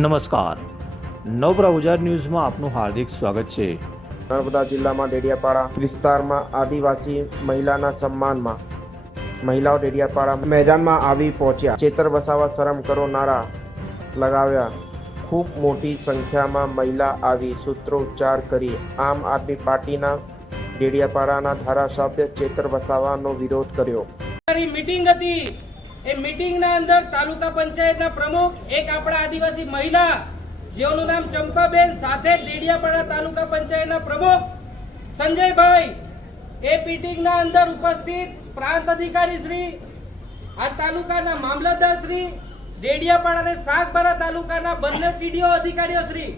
નમસ્કાર નવપ્રા ઉજાર ન્યૂઝમાં આપનું હાર્દિક સ્વાગત છે નર્મદા જિલ્લામાં ડેડિયાપાડા વિસ્તારમાં આદિવાસી મહિલાના સન્માનમાં મહિલાઓ ડેડિયાપાડા મેદાનમાં આવી પહોંચ્યા ચેતર વસાવા શરમ કરો નારા લગાવ્યા ખૂબ મોટી સંખ્યામાં મહિલા આવી સૂત્રોચ્ચાર કરી આમ આદમી પાર્ટીના ડેડિયાપાડાના ધારાસભ્ય ચેતર વસાવાનો વિરોધ કર્યો મીટિંગ હતી એ મિટિંગના અંદર તાલુકા પંચાયતના પ્રમુખ એક આપણા આદિવાસી મહિલા જેઓનું નામ ચંપાબેન સાથે ડેડિયાપાડા તાલુકા પંચાયતના પ્રમુખ સંજયભાઈ એ મિટિંગના અંદર ઉપસ્થિત પ્રાંત અધિકારી શ્રી આ તાલુકાના મામલતદાર શ્રી ડેડિયાપાડા અને સાગબારા તાલુકાના બંને પીડીઓ અધિકારીઓ શ્રી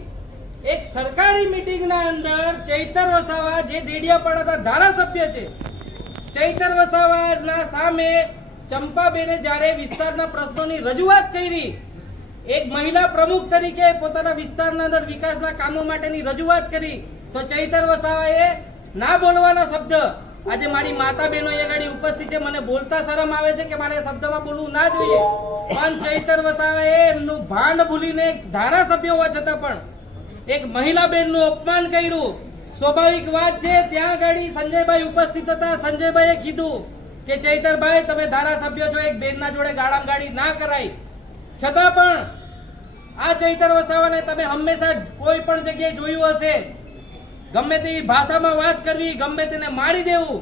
એક સરકારી મિટિંગના અંદર ચૈતર વસાવા જે ડેડિયાપાડાના ધારાસભ્ય છે ચૈતર વસાવાના સામે ચંપાબેને જ્યારે વિસ્તારના પ્રશ્નોની રજૂઆત કરી એક મહિલા પ્રમુખ તરીકે પોતાના વિસ્તારના અંદર વિકાસના કામો માટેની રજૂઆત કરી તો ચૈતર વસાવાએ ના બોલવાના શબ્દ આજે મારી માતા બહેનો અહીંયા આગળ ઉપસ્થિત છે મને બોલતા શરમ આવે છે કે મારે શબ્દમાં બોલવું ના જોઈએ પણ ચૈતર વસાવાએ એમનું ભાંડ ભૂલીને ધારાસભ્ય હોવા છતાં પણ એક મહિલા બહેનનું અપમાન કર્યું સ્વાભાવિક વાત છે ત્યાં આગળ સંજયભાઈ ઉપસ્થિત હતા સંજયભાઈએ કીધું કે ચૈતરભાઈ તમે ધારાસભ્ય છો એક બેનના જોડે ગાડી ના કરાય છતાં પણ આ ચૈતર વસાવાને તમે હંમેશા કોઈ પણ જગ્યાએ જોયું હશે ગમે તેવી ભાષામાં વાત કરવી ગમે તેને મારી દેવું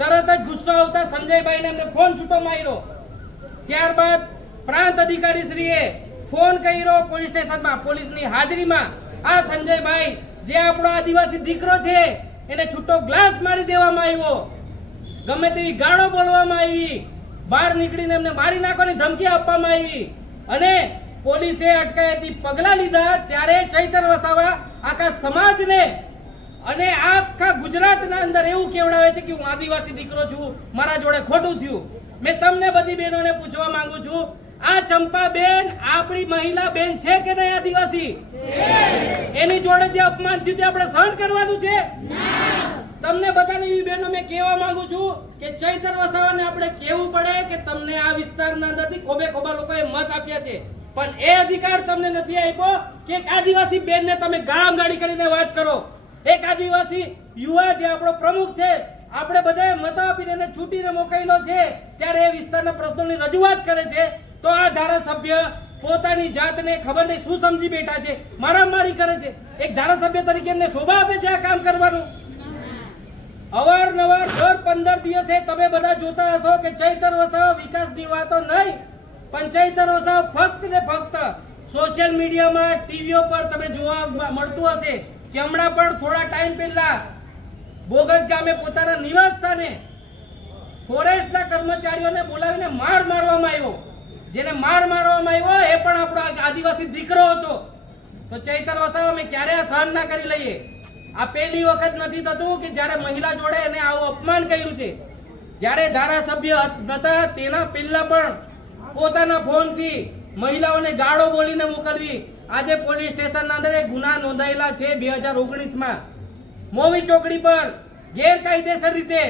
તરત જ ગુસ્સો આવતા સંજયભાઈને અમને ફોન છૂટો માર્યો ત્યારબાદ પ્રાંત અધિકારી શ્રીએ ફોન કર્યો પોલીસ સ્ટેશનમાં પોલીસની હાજરીમાં આ સંજયભાઈ જે આપણો આદિવાસી દીકરો છે એને છૂટો ગ્લાસ મારી દેવામાં આવ્યો ગમે તેવી ગાળો બોલવામાં આવી બહાર નીકળીને એમને મારી નાખવાની ધમકી આપવામાં આવી અને પોલીસે અટકાયતી પગલાં લીધા ત્યારે ચૈતર વસાવા આખા સમાજને અને આખા ગુજરાતના અંદર એવું કેવડાવે છે કે હું આદિવાસી દીકરો છું મારા જોડે ખોટું થયું મેં તમને બધી બહેનોને પૂછવા માંગુ છું આ ચંપા બેન આપણી મહિલા બેન છે કે નહીં આદિવાસી એની જોડે જે અપમાન થયું તે આપણે સહન કરવાનું છે ના તમને બધાને એવી બહેનો મેં કહેવા માંગુ છું કે ચૈતર વસાવાને આપણે કહેવું પડે કે તમને આ વિસ્તારના અંદરથી ખોબે ખોબા લોકોએ મત આપ્યા છે પણ એ અધિકાર તમને નથી આપ્યો કે એક આદિવાસી બેનને તમે ગામ ગાડી કરીને વાત કરો એક આદિવાસી યુવા જે આપણો પ્રમુખ છે આપણે બધાએ મત આપીને એને છૂટીને મોકલેલો છે ત્યારે એ વિસ્તારના પ્રશ્નોની રજૂઆત કરે છે તો આ ધારાસભ્ય પોતાની જાતને ખબર નહીં શું સમજી બેઠા છે મારામારી કરે છે એક ધારાસભ્ય તરીકે એમને શોભા આપે છે આ કામ કરવાનું અવારનવાર દર પંદર દિવસે તમે બધા જોતા હશો કે ચૈતર વિકાસ વિકાસની વાતો નહીં પણ ચૈતર વસાવ ફક્ત ને ફક્ત સોશિયલ મીડિયામાં ટીવીઓ પર તમે જોવા મળતું હશે કે હમણાં પણ થોડા ટાઈમ પહેલા બોગસ ગામે પોતાના નિવાસ સ્થાને ફોરેસ્ટના કર્મચારીઓને બોલાવીને માર મારવામાં આવ્યો જેને માર મારવામાં આવ્યો એ પણ આપણો આદિવાસી દીકરો હતો તો ચૈતર વસાવા અમે ક્યારે આ સહન ના કરી લઈએ આ પહેલી વખત નથી થતું કે જ્યારે મહિલા જોડે એને આવું અપમાન કર્યું છે જ્યારે ધારાસભ્ય હતા તેના પહેલા પણ પોતાના ફોનથી મહિલાઓને ગાળો બોલીને મોકલવી આજે પોલીસ સ્ટેશનના અંદર ગુના નોંધાયેલા છે બે હજાર ઓગણીસમાં મોવી ચોકડી પર ગેરકાયદેસર રીતે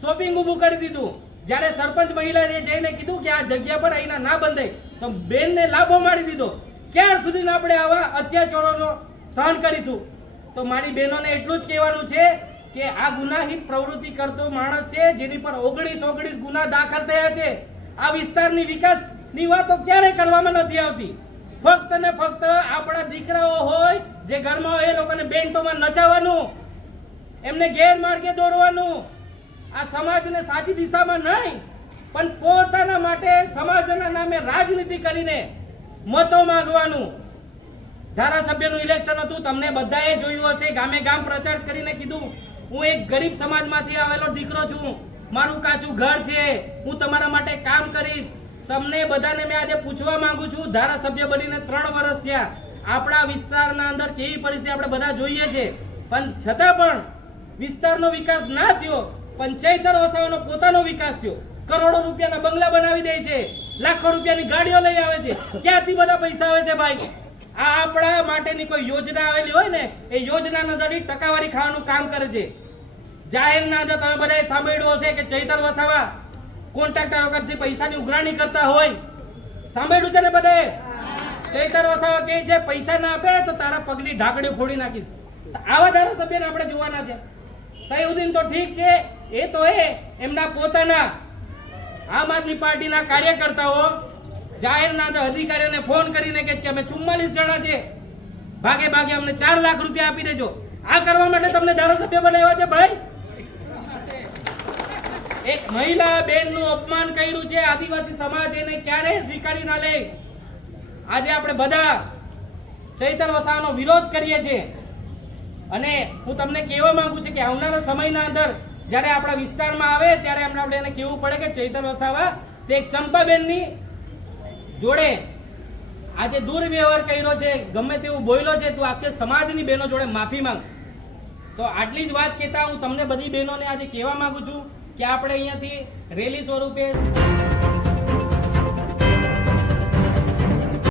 શોપિંગ ઊભું કરી દીધું જ્યારે સરપંચ મહિલાએ જઈને કીધું કે આ જગ્યા પર અહીંના ના બંધાય તો બેનને લાભો મારી દીધો ક્યાર સુધી આપણે આવા અત્યાચારોનો સહન કરીશું તો મારી બહેનોને એટલું જ કહેવાનું છે કે આ ગુનાહિત પ્રવૃત્તિ કરતો માણસ છે જેની પર ઓગણીસ ઓગણીસ ગુના દાખલ થયા છે આ વિસ્તારની વિકાસની વાતો ક્યારે કરવામાં નથી આવતી ફક્ત ને ફક્ત આપણા દીકરાઓ હોય જે ઘરમાં હોય એ લોકોને બેન્ટોમાં નચાવવાનું એમને ગેરમાર્ગે દોરવાનું આ સમાજને સાચી દિશામાં નહીં પણ પોતાના માટે સમાજના નામે રાજનીતિ કરીને મતો માંગવાનું ધારાસભ્યનું ઇલેક્શન હતું તમને બધાએ જોયું હશે ગામે ગામ પ્રચાર કરીને કીધું હું એક ગરીબ સમાજમાંથી આવેલો દીકરો છું મારું કાચું ઘર છે હું તમારા માટે કામ કરીશ તમને બધાને મેં આજે પૂછવા માંગુ છું ધારાસભ્ય બનીને ત્રણ વર્ષ થયા આપણા વિસ્તારના અંદર કેવી પરિસ્થિતિ આપણે બધા જોઈએ છે પણ છતાં પણ વિસ્તારનો વિકાસ ના થયો પંચાયતર વસાવાનો પોતાનો વિકાસ થયો કરોડો રૂપિયાના બંગલા બનાવી દે છે લાખો રૂપિયાની ગાડીઓ લઈ આવે છે ક્યાંથી બધા પૈસા આવે છે ભાઈ આ આપણા માટેની કોઈ યોજના આવેલી હોય ને એ યોજના દરી ટકાવારી ખાવાનું કામ કરે છે જાહેર ના અંદર તમે બધાએ સાંભળ્યું હશે કે ચૈતર વસાવા કોન્ટ્રાક્ટરો કરતી પૈસાની ઉઘરાણી કરતા હોય સાંભળ્યું છે ને બધાએ ચૈતર વસાવા કે છે પૈસા ના આપે તો તારા પગની ઢાકડી ફોડી નાખીશ આવા ધારાસભ્યને આપણે જોવાના છે તયુદ્દીન તો ઠીક છે એ તો એ એમના પોતાના આમ આદમી પાર્ટીના કાર્યકર્તાઓ જાહેરના અધિકારીઓને ફોન કરીને કે અમે ચુમ્માલીસ જણા છે ભાગે ભાગે અમને ચાર લાખ રૂપિયા આપી દેજો આ કરવા માટે તમને ધારાસભ્ય બનાવ્યા છે ભાઈ એક મહિલા બેન નું અપમાન કર્યું છે આદિવાસી સમાજ એને ક્યારે સ્વીકારી ના લે આજે આપણે બધા ચૈતર વસાવાનો વિરોધ કરીએ છીએ અને હું તમને કહેવા માંગુ છું કે આવનારા સમયના અંદર જ્યારે આપણા વિસ્તારમાં આવે ત્યારે આપણે એને કહેવું પડે કે ચૈતર વસાવા તે એક ચંપાબેનની જોડે આજે દુર્વ્યવહાર કર્યો છે ગમે તેવું બોલ્યો છે તું આખી સમાજની બહેનો જોડે માફી માંગ તો આટલી જ વાત કહેતા હું તમને બધી બહેનોને આજે કહેવા માગું છું કે આપણે અહીંયાથી રેલી સ્વરૂપે